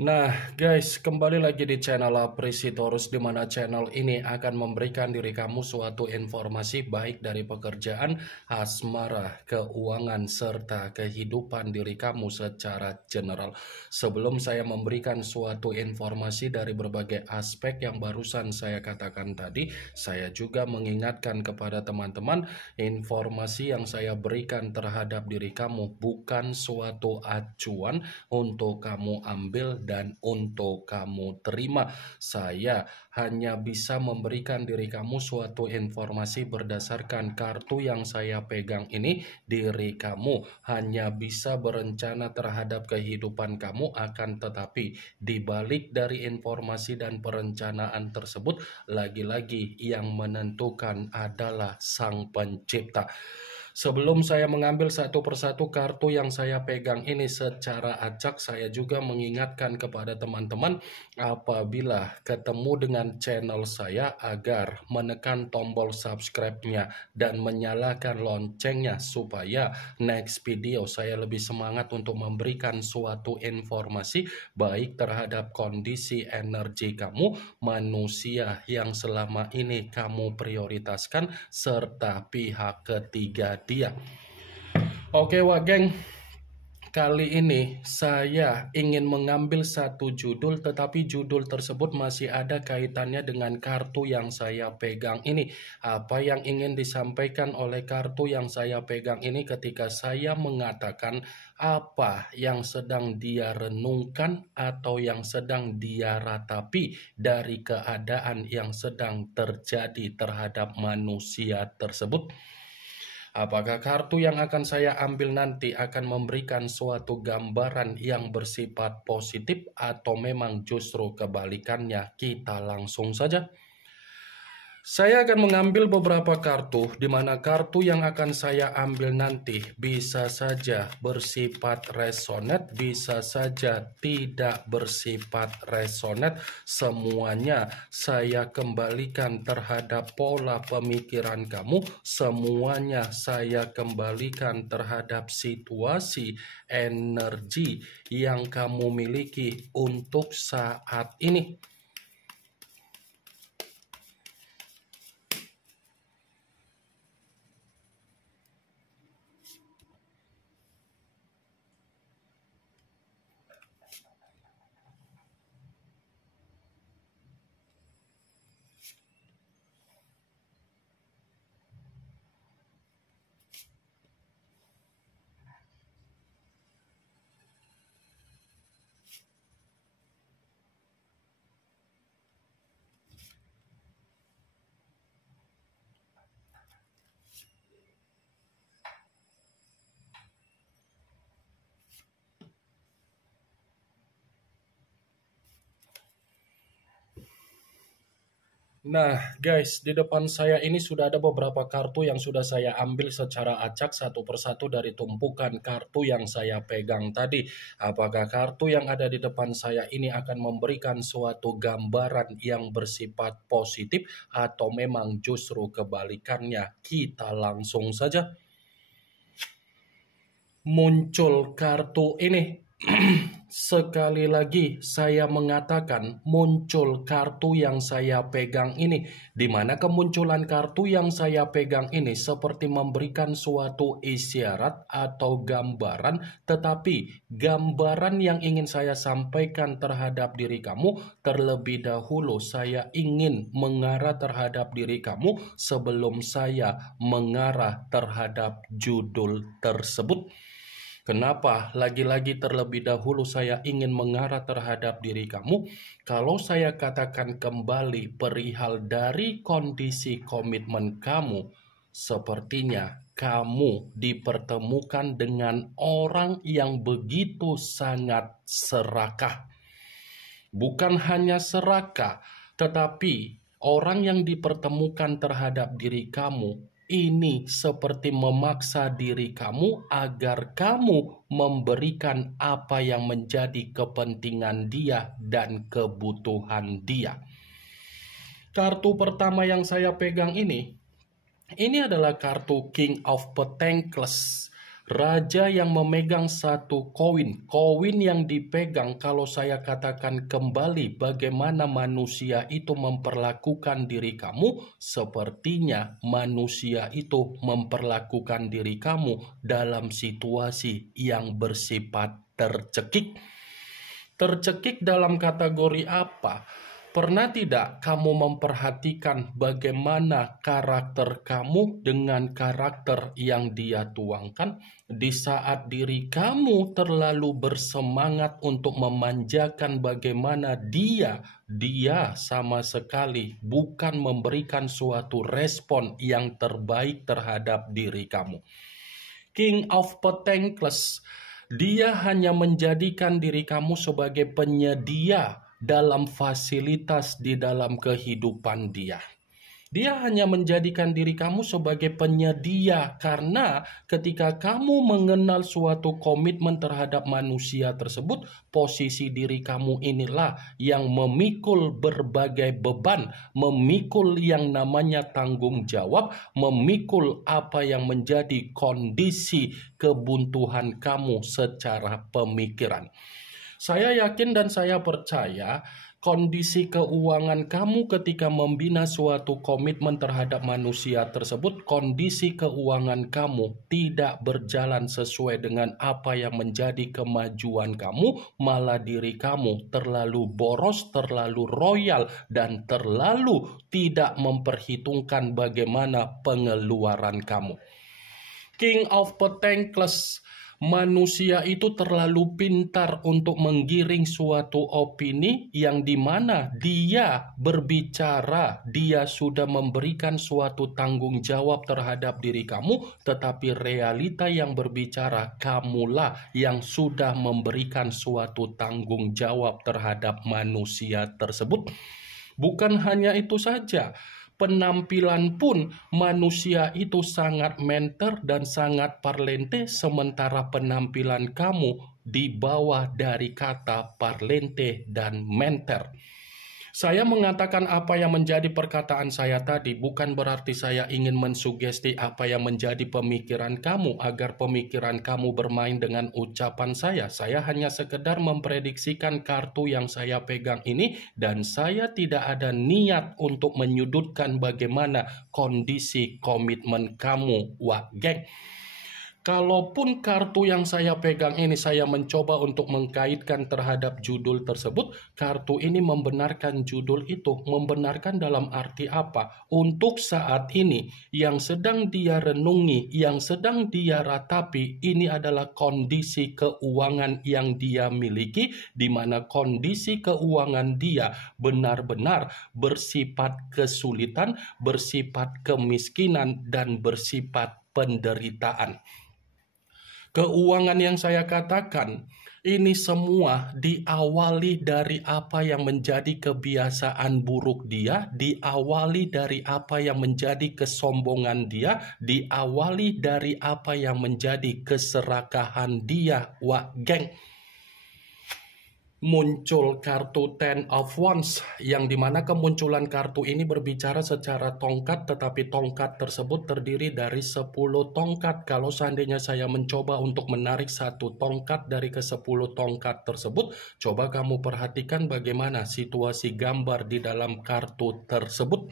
Nah, guys, kembali lagi di channel Apresitorus, di mana channel ini akan memberikan diri kamu suatu informasi baik dari pekerjaan, asmara, keuangan, serta kehidupan diri kamu secara general. Sebelum saya memberikan suatu informasi dari berbagai aspek yang barusan saya katakan tadi, saya juga mengingatkan kepada teman-teman, informasi yang saya berikan terhadap diri kamu bukan suatu acuan untuk kamu ambil dan untuk kamu terima. Saya hanya bisa memberikan diri kamu suatu informasi berdasarkan kartu yang saya pegang ini. Diri kamu hanya bisa berencana terhadap kehidupan kamu, akan tetapi dibalik dari informasi dan perencanaan tersebut, lagi-lagi yang menentukan adalah Sang Pencipta. Sebelum saya mengambil satu persatu kartu yang saya pegang ini secara acak, saya juga mengingatkan kepada teman-teman apabila ketemu dengan channel saya agar menekan tombol subscribe-nya dan menyalakan loncengnya supaya next video saya lebih semangat untuk memberikan suatu informasi baik terhadap kondisi energi kamu, manusia yang selama ini kamu prioritaskan, serta pihak ketiga dia. Oke, Wak Geng. Kali ini saya ingin mengambil satu judul, tetapi judul tersebut masih ada kaitannya dengan kartu yang saya pegang ini. Apa yang ingin disampaikan oleh kartu yang saya pegang ini ketika saya mengatakan apa yang sedang dia renungkan atau yang sedang dia ratapi dari keadaan yang sedang terjadi terhadap manusia tersebut. Apakah kartu yang akan saya ambil nanti akan memberikan suatu gambaran yang bersifat positif atau memang justru kebalikannya? Kita langsung saja. Saya akan mengambil beberapa kartu, di mana kartu yang akan saya ambil nanti bisa saja bersifat resonate, bisa saja tidak bersifat resonate. Semuanya saya kembalikan terhadap pola pemikiran kamu, semuanya saya kembalikan terhadap situasi energi yang kamu miliki untuk saat ini. Nah, guys, di depan saya ini sudah ada beberapa kartu yang sudah saya ambil secara acak satu persatu dari tumpukan kartu yang saya pegang tadi. Apakah kartu yang ada di depan saya ini akan memberikan suatu gambaran yang bersifat positif atau memang justru kebalikannya? Kita langsung saja. Muncul kartu ini. Sekali lagi saya mengatakan muncul kartu yang saya pegang ini, di mana kemunculan kartu yang saya pegang ini seperti memberikan suatu isyarat atau gambaran, tetapi gambaran yang ingin saya sampaikan terhadap diri kamu, terlebih dahulu saya ingin mengarah terhadap diri kamu sebelum saya mengarah terhadap judul tersebut. Kenapa lagi-lagi terlebih dahulu saya ingin mengarah terhadap diri kamu? Kalau saya katakan kembali perihal dari kondisi komitmen kamu, sepertinya kamu dipertemukan dengan orang yang begitu sangat serakah. Bukan hanya serakah, tetapi orang yang dipertemukan terhadap diri kamu ini seperti memaksa diri kamu agar kamu memberikan apa yang menjadi kepentingan dia dan kebutuhan dia. Kartu pertama yang saya pegang ini adalah kartu King of Pentacles. Raja yang memegang satu koin. Koin yang dipegang, kalau saya katakan kembali bagaimana manusia itu memperlakukan diri kamu, sepertinya manusia itu memperlakukan diri kamu dalam situasi yang bersifat tercekik. Tercekik dalam kategori apa? Pernah tidak kamu memperhatikan bagaimana karakter kamu dengan karakter yang dia tuangkan? Di saat diri kamu terlalu bersemangat untuk memanjakan bagaimana dia sama sekali bukan memberikan suatu respon yang terbaik terhadap diri kamu. King of Pentacles, dia hanya menjadikan diri kamu sebagai penyedia dalam fasilitas di dalam kehidupan dia. Dia hanya menjadikan diri kamu sebagai penyedia karena ketika kamu mengenal suatu komitmen terhadap manusia tersebut, posisi diri kamu inilah yang memikul berbagai beban, memikul yang namanya tanggung jawab, memikul apa yang menjadi kondisi kebuntuan kamu secara pemikiran. Saya yakin dan saya percaya kondisi keuangan kamu ketika membina suatu komitmen terhadap manusia tersebut, kondisi keuangan kamu tidak berjalan sesuai dengan apa yang menjadi kemajuan kamu, malah diri kamu terlalu boros, terlalu royal, dan terlalu tidak memperhitungkan bagaimana pengeluaran kamu. King of Pentacles, manusia itu terlalu pintar untuk menggiring suatu opini yang dimana dia berbicara, dia sudah memberikan suatu tanggung jawab terhadap diri kamu, tetapi realita yang berbicara, kamulah yang sudah memberikan suatu tanggung jawab terhadap manusia tersebut. Bukan hanya itu saja, penampilan pun manusia itu sangat menter dan sangat parlente, sementara penampilan kamu di bawah dari kata parlente dan menter. Saya mengatakan apa yang menjadi perkataan saya tadi bukan berarti saya ingin mensugesti apa yang menjadi pemikiran kamu agar pemikiran kamu bermain dengan ucapan saya. Saya hanya sekedar memprediksikan kartu yang saya pegang ini dan saya tidak ada niat untuk menyudutkan bagaimana kondisi komitmen kamu, wah geng. Kalaupun kartu yang saya pegang ini saya mencoba untuk mengkaitkan terhadap judul tersebut, kartu ini membenarkan judul itu. Membenarkan dalam arti apa? Untuk saat ini, yang sedang dia renungi, yang sedang dia ratapi, ini adalah kondisi keuangan yang dia miliki, di mana kondisi keuangan dia benar-benar bersifat kesulitan, bersifat kemiskinan, dan bersifat penderitaan. Keuangan yang saya katakan, ini semua diawali dari apa yang menjadi kebiasaan buruk dia, diawali dari apa yang menjadi kesombongan dia, diawali dari apa yang menjadi keserakahan dia, wah geng. Muncul kartu Ten of Wands, yang dimana kemunculan kartu ini berbicara secara tongkat, tetapi tongkat tersebut terdiri dari 10 tongkat. Kalau seandainya saya mencoba untuk menarik satu tongkat dari ke-10 tongkat tersebut, coba kamu perhatikan bagaimana situasi gambar di dalam kartu tersebut.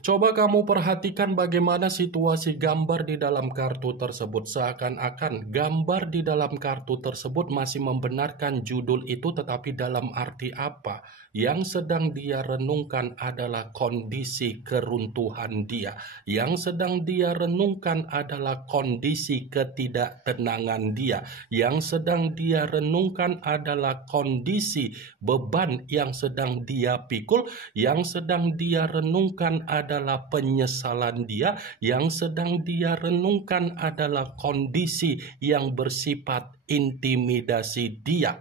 Coba kamu perhatikan bagaimana situasi gambar di dalam kartu tersebut. Seakan-akan gambar di dalam kartu tersebut masih membenarkan judul itu, tetapi dalam arti apa? Yang sedang dia renungkan adalah kondisi keruntuhan dia. Yang sedang dia renungkan adalah kondisi ketidaktenangan dia. Yang sedang dia renungkan adalah kondisi beban yang sedang dia pikul. Yang sedang dia renungkan adalah penyesalan dia, yang sedang dia renungkan adalah kondisi yang bersifat intimidasi dia.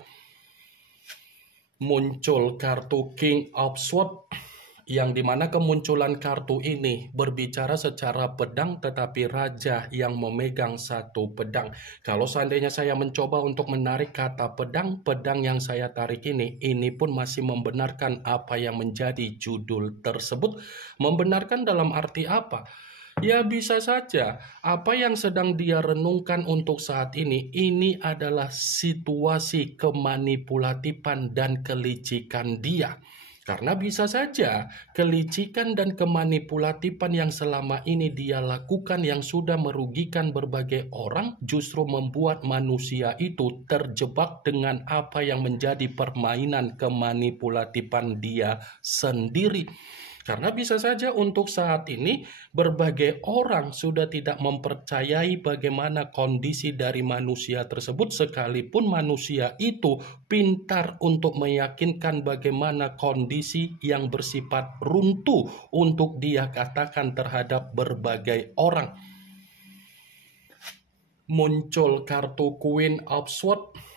Muncul kartu King of Swords, yang dimana kemunculan kartu ini berbicara secara pedang, tetapi raja yang memegang satu pedang. Kalau seandainya saya mencoba untuk menarik kata pedang, pedang yang saya tarik ini pun masih membenarkan apa yang menjadi judul tersebut. Membenarkan dalam arti apa? Ya bisa saja apa yang sedang dia renungkan untuk saat ini adalah situasi kemanipulatifan dan kelicikan dia. Karena bisa saja kelicikan dan kemanipulatifan yang selama ini dia lakukan yang sudah merugikan berbagai orang justru membuat manusia itu terjebak dengan apa yang menjadi permainan kemanipulatifan dia sendiri. Karena bisa saja untuk saat ini berbagai orang sudah tidak mempercayai bagaimana kondisi dari manusia tersebut sekalipun manusia itu pintar untuk meyakinkan bagaimana kondisi yang bersifat runtuh untuk dia katakan terhadap berbagai orang. Muncul kartu Queen of Swords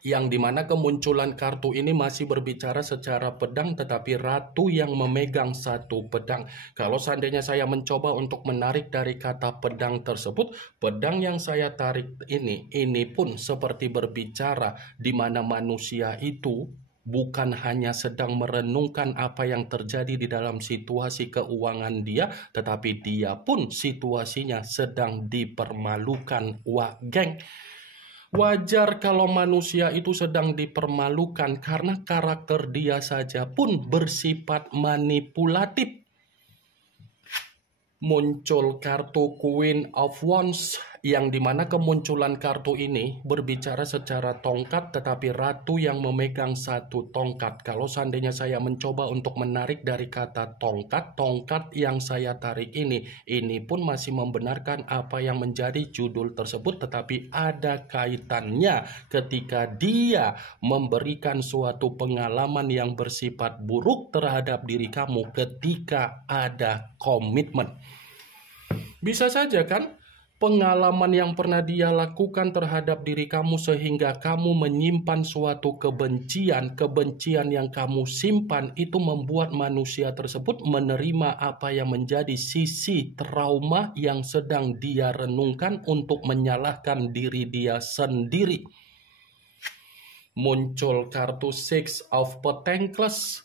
yang dimana kemunculan kartu ini masih berbicara secara pedang tetapi ratu yang memegang satu pedang. Kalau seandainya saya mencoba untuk menarik dari kata pedang tersebut, pedang yang saya tarik ini pun seperti berbicara di mana manusia itu bukan hanya sedang merenungkan apa yang terjadi di dalam situasi keuangan dia, tetapi dia pun situasinya sedang dipermalukan. Wah, geng. Wajar kalau manusia itu sedang dipermalukan karena karakter dia saja pun bersifat manipulatif. Muncul kartu Queen of Wands yang dimana kemunculan kartu ini berbicara secara tongkat tetapi ratu yang memegang satu tongkat. Kalau seandainya saya mencoba untuk menarik dari kata tongkat yang saya tarik ini pun masih membenarkan apa yang menjadi judul tersebut tetapi ada kaitannya ketika dia memberikan suatu pengalaman yang bersifat buruk terhadap diri kamu ketika ada komitmen. Bisa saja kan pengalaman yang pernah dia lakukan terhadap diri kamu sehingga kamu menyimpan suatu kebencian yang kamu simpan itu membuat manusia tersebut menerima apa yang menjadi sisi trauma yang sedang dia renungkan untuk menyalahkan diri dia sendiri. Muncul kartu Six of Pentacles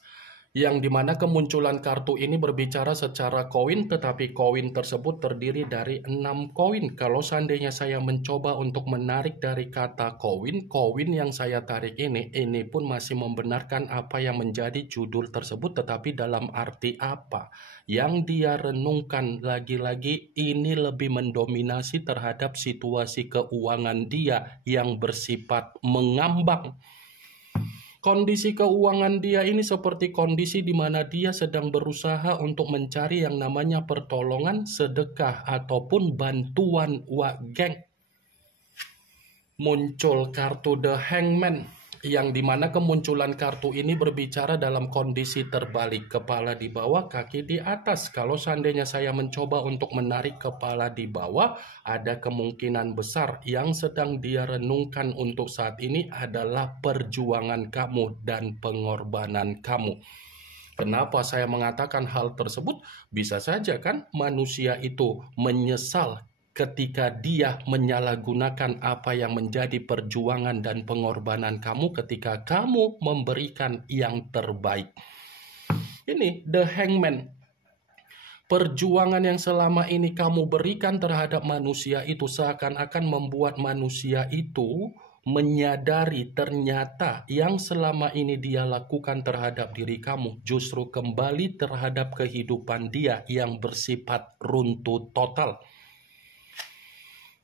yang dimana kemunculan kartu ini berbicara secara koin tetapi koin tersebut terdiri dari 6 koin. Kalau seandainya saya mencoba untuk menarik dari kata koin yang saya tarik ini pun masih membenarkan apa yang menjadi judul tersebut tetapi dalam arti apa yang dia renungkan. Lagi-lagi ini lebih mendominasi terhadap situasi keuangan dia yang bersifat mengambang. Kondisi keuangan dia ini seperti kondisi di mana dia sedang berusaha untuk mencari yang namanya pertolongan, sedekah, ataupun bantuan. Wah, geng. Muncul kartu The Hangman yang dimana kemunculan kartu ini berbicara dalam kondisi terbalik, kepala di bawah, kaki di atas. Kalau seandainya saya mencoba untuk menarik kepala di bawah, ada kemungkinan besar yang sedang dia renungkan untuk saat ini adalah perjuangan kamu dan pengorbanan kamu. Kenapa saya mengatakan hal tersebut? Bisa saja kan manusia itu menyesal ketika dia menyalahgunakan apa yang menjadi perjuangan dan pengorbanan kamu ketika kamu memberikan yang terbaik. Ini The Hangman. Perjuangan yang selama ini kamu berikan terhadap manusia itu seakan-akan membuat manusia itu menyadari ternyata yang selama ini dia lakukan terhadap diri kamu justru kembali terhadap kehidupan dia yang bersifat runtuh total.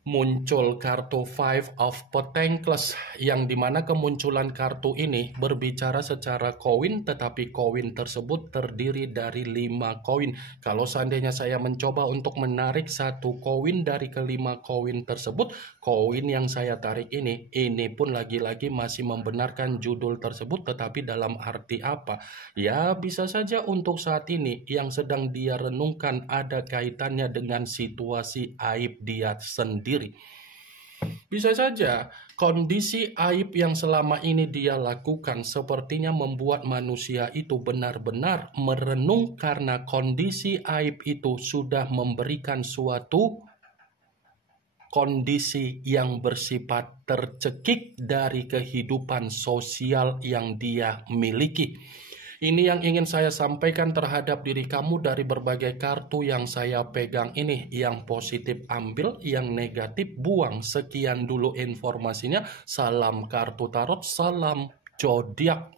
Muncul kartu Five of Pentacles yang dimana kemunculan kartu ini berbicara secara koin tetapi koin tersebut terdiri dari 5 koin. Kalau seandainya saya mencoba untuk menarik satu koin dari kelima koin tersebut, koin yang saya tarik ini pun lagi-lagi masih membenarkan judul tersebut tetapi dalam arti apa? Ya bisa saja untuk saat ini yang sedang dia renungkan ada kaitannya dengan situasi aib dia sendiri. Bisa saja kondisi aib yang selama ini dia lakukan sepertinya membuat manusia itu benar-benar merenung karena kondisi aib itu sudah memberikan suatu kondisi yang bersifat tercekik dari kehidupan sosial yang dia miliki. Ini yang ingin saya sampaikan terhadap diri kamu dari berbagai kartu yang saya pegang ini. Yang positif ambil, yang negatif buang. Sekian dulu informasinya. Salam kartu tarot, salam zodiak.